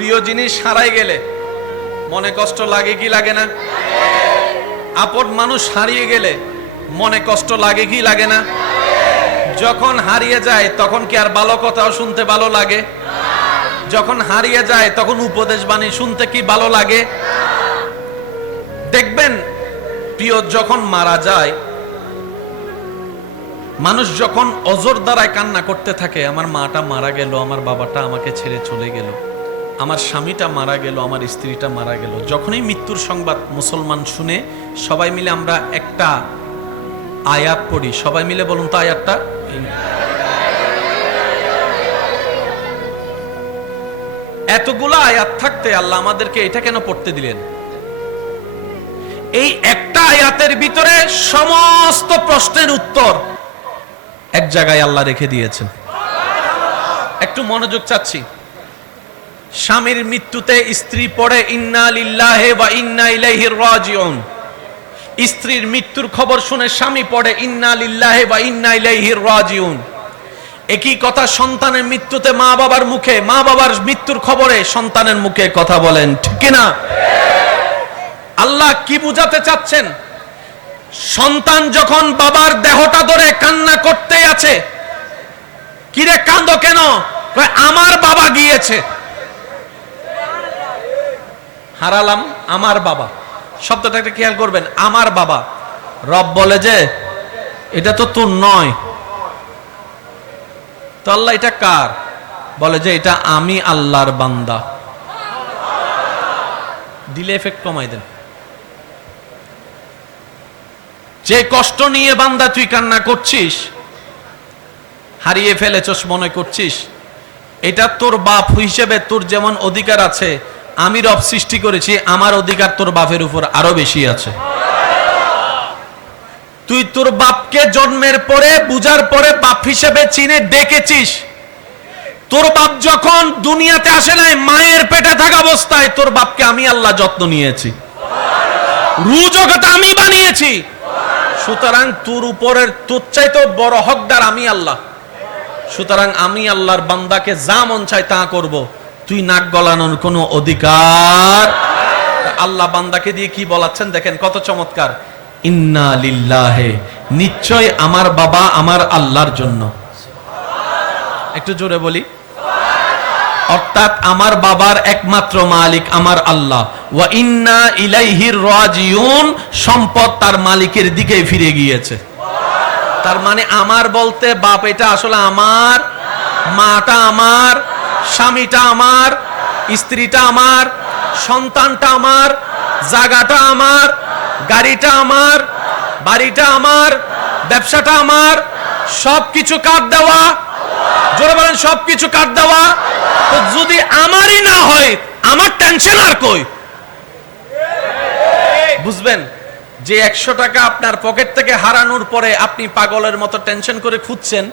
প্রিয় জিনিস হারাই গেলে মনে কষ্ট লাগে কি লাগে না? আপন মানুষ হারিয়ে গেলে মনে কষ্ট লাগে কি লাগে না? যখন হারিয়ে যায় তখন কি আর ভালো কথাও শুনতে ভালো লাগে? যখন হারিয়ে যায় তখন উপদেশ বাণী শুনতে কি ভালো লাগে? দেখবেন প্রিয় যখন মারা যায়, মানুষ যখন অজর দ্বারায় কান্না করতে থাকে, আমার মাটা মারা গেল, আমার বাবাটা আমাকে ছেড়ে চলে গেল, আমার স্বামীটা মারা গেল, আমার স্ত্রীটা মারা গেল, যখনই মৃত্যুর সংবাদ মুসলমান শুনে সবাই মিলে আমরা একটা আয়াত পড়ি। সবাই মিলে বলুন তো আয়াতটা। এতগুলো আয়াত থাকতে আল্লাহ আমাদেরকে এটা কেন পড়তে দিলেন? এই একটা আয়াতের ভিতরে সমস্ত প্রশ্নের উত্তর এক জায়গায় আল্লাহ রেখে দিয়েছেন। একটু মনোযোগ চাচ্ছি। স্বামীর মৃত্যুতে স্ত্রী পড়ে ইন্না লিল্লাহি ওয়া ইন্না ইলাইহি রাজিউন। স্ত্রীর মৃত্যুর খবর শুনে স্বামী পড়ে ইন্না লিল্লাহি ওয়া ইন্না ইলাইহি রাজিউন। একই কথা সন্তানের মৃত্যুতে মা বাবার মুখে, মা বাবার মৃত্যুর খবরে সন্তানের মুখে কথা বলেন, ঠিক কি না? আল্লাহ কি বুঝাতে চাচ্ছেন? সন্তান যখন বাবার দেহটা ধরে কান্না করতে আছে, কিরে কাঁদো কেন? আমার বাবা গিয়েছে, হারালাম আমার বাবা। শব্দটা একটা খেয়াল করবেন, আমার বাবা। রব বলে যে এটা তো তোর নয়, তো আল্লাহ এটা কার? বলে যে এটা আমি আল্লাহর বান্দা। ডিলে এফেক্ট কমাই দেন। যে কষ্ট নিয়ে বান্দা তুই কান্না করছিস, হারিয়ে ফেলেছস মনে করছিস, এটা তোর বাপ হিসেবে তোর যেমন অধিকার আছে, আমি রব সৃষ্টি করেছি, আমার অধিকার তোর বাপের উপর আরো বেশি আছে। তুই তোর বাপকে জন্মের পরে বুঝার পরে বাপ হিসেবে চিনে ডেকেছিস। তোর বাপ যখন দুনিয়াতে আসে নাই, মায়ের পেটে থাকা অবস্থায় তোর বাপকে আমি আল্লাহ যত্ন নিয়েছি, রু জগৎ আমি বানিয়েছি। সুতরাং তোর উপরের তোর চাইতে বড় হকদার আমি আল্লাহ। সুতরাং আমি আল্লাহর বান্দাকে যা মন চাই তা করব, তুই নাক গলানোর কোনো অধিকার। আল্লাহ বান্দাকে দিয়ে কি বলাচ্ছেন দেখেন, কত চমৎকার। ইন্না লিল্লাহি, নিশ্চয় আমার বাবা আমার আল্লাহর জন্য। একটু জোরে বলি। অর্থাৎ আমার বাবার একমাত্র মালিক আমার আল্লাহ। ওয়া ইন্না ইলাইহি রাজিউন, সম্পদ তার মালিকের দিকে ফিরে গিয়েছে। তার মানে আমার বলতে বাপ এটা আসলে আমার, মাটা আমার, স্বামীটা আমার, স্ত্রীটা আমার, সন্তানটা আমার, জায়গাটা আমার, গাড়িটা আমার, বাড়িটা আমার, ব্যবসাটা আমার, সবকিছু কার দেওয়া? জোরে বলেন, সবকিছু কার দেওয়া? তো যদি আমারই না হয়, আমার টেনশন আর কই? বুঝবেন যে 100 টাকা আপনার পকেট থেকে হারানোর পরে আপনি পাগলের মতো টেনশন করে খুঁজছেন,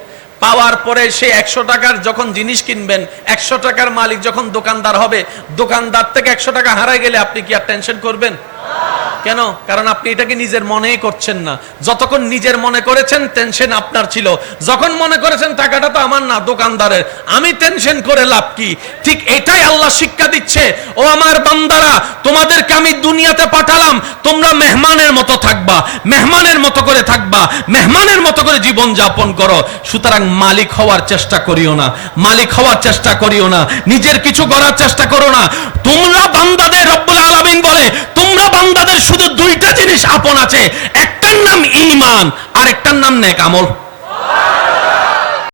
পাওয়ার পরে সেই 100 টাকার যখন জিনিস কিনবেন, 100 টাকার মালিক যখন দোকানদার হবে, দোকানদার থেকে 100 টাকা হারাই গেলে আপনি কি আর টেনশন করবেন? কেন? কারণ আপনি এটাকে নিজের মনেই করছেন না। যতক্ষণ নিজের মনে করেছেন টেনশন আপনার ছিল, যখন মনে করেছেন টাকাটা তো আমার না, দোকানদারের, আমি টেনশন করে লাভ কি? ঠিক এটাই আল্লাহ শিক্ষা দিচ্ছে, ও আমার বান্দারা, তোমাদেরকে আমি দুনিয়াতে পাঠালাম, তোমরা মেহমানের মতো থাকবা, মেহমানের মতো করে থাকবা, মেহমানের মতো করে জীবন যাপন করো। সুতরাং মালিক হওয়ার চেষ্টা করিও না, মালিক হওয়ার চেষ্টা করিও না, নিজের কিছু করার চেষ্টা করো না। তোমরা বান্দাদের, রব্বুল আলামিন বলে তোমরা বান্দাদের শুধু দুইটা জিনিস আপন আছে, একটার নাম ঈমান আর একটার নাম নেক আমল।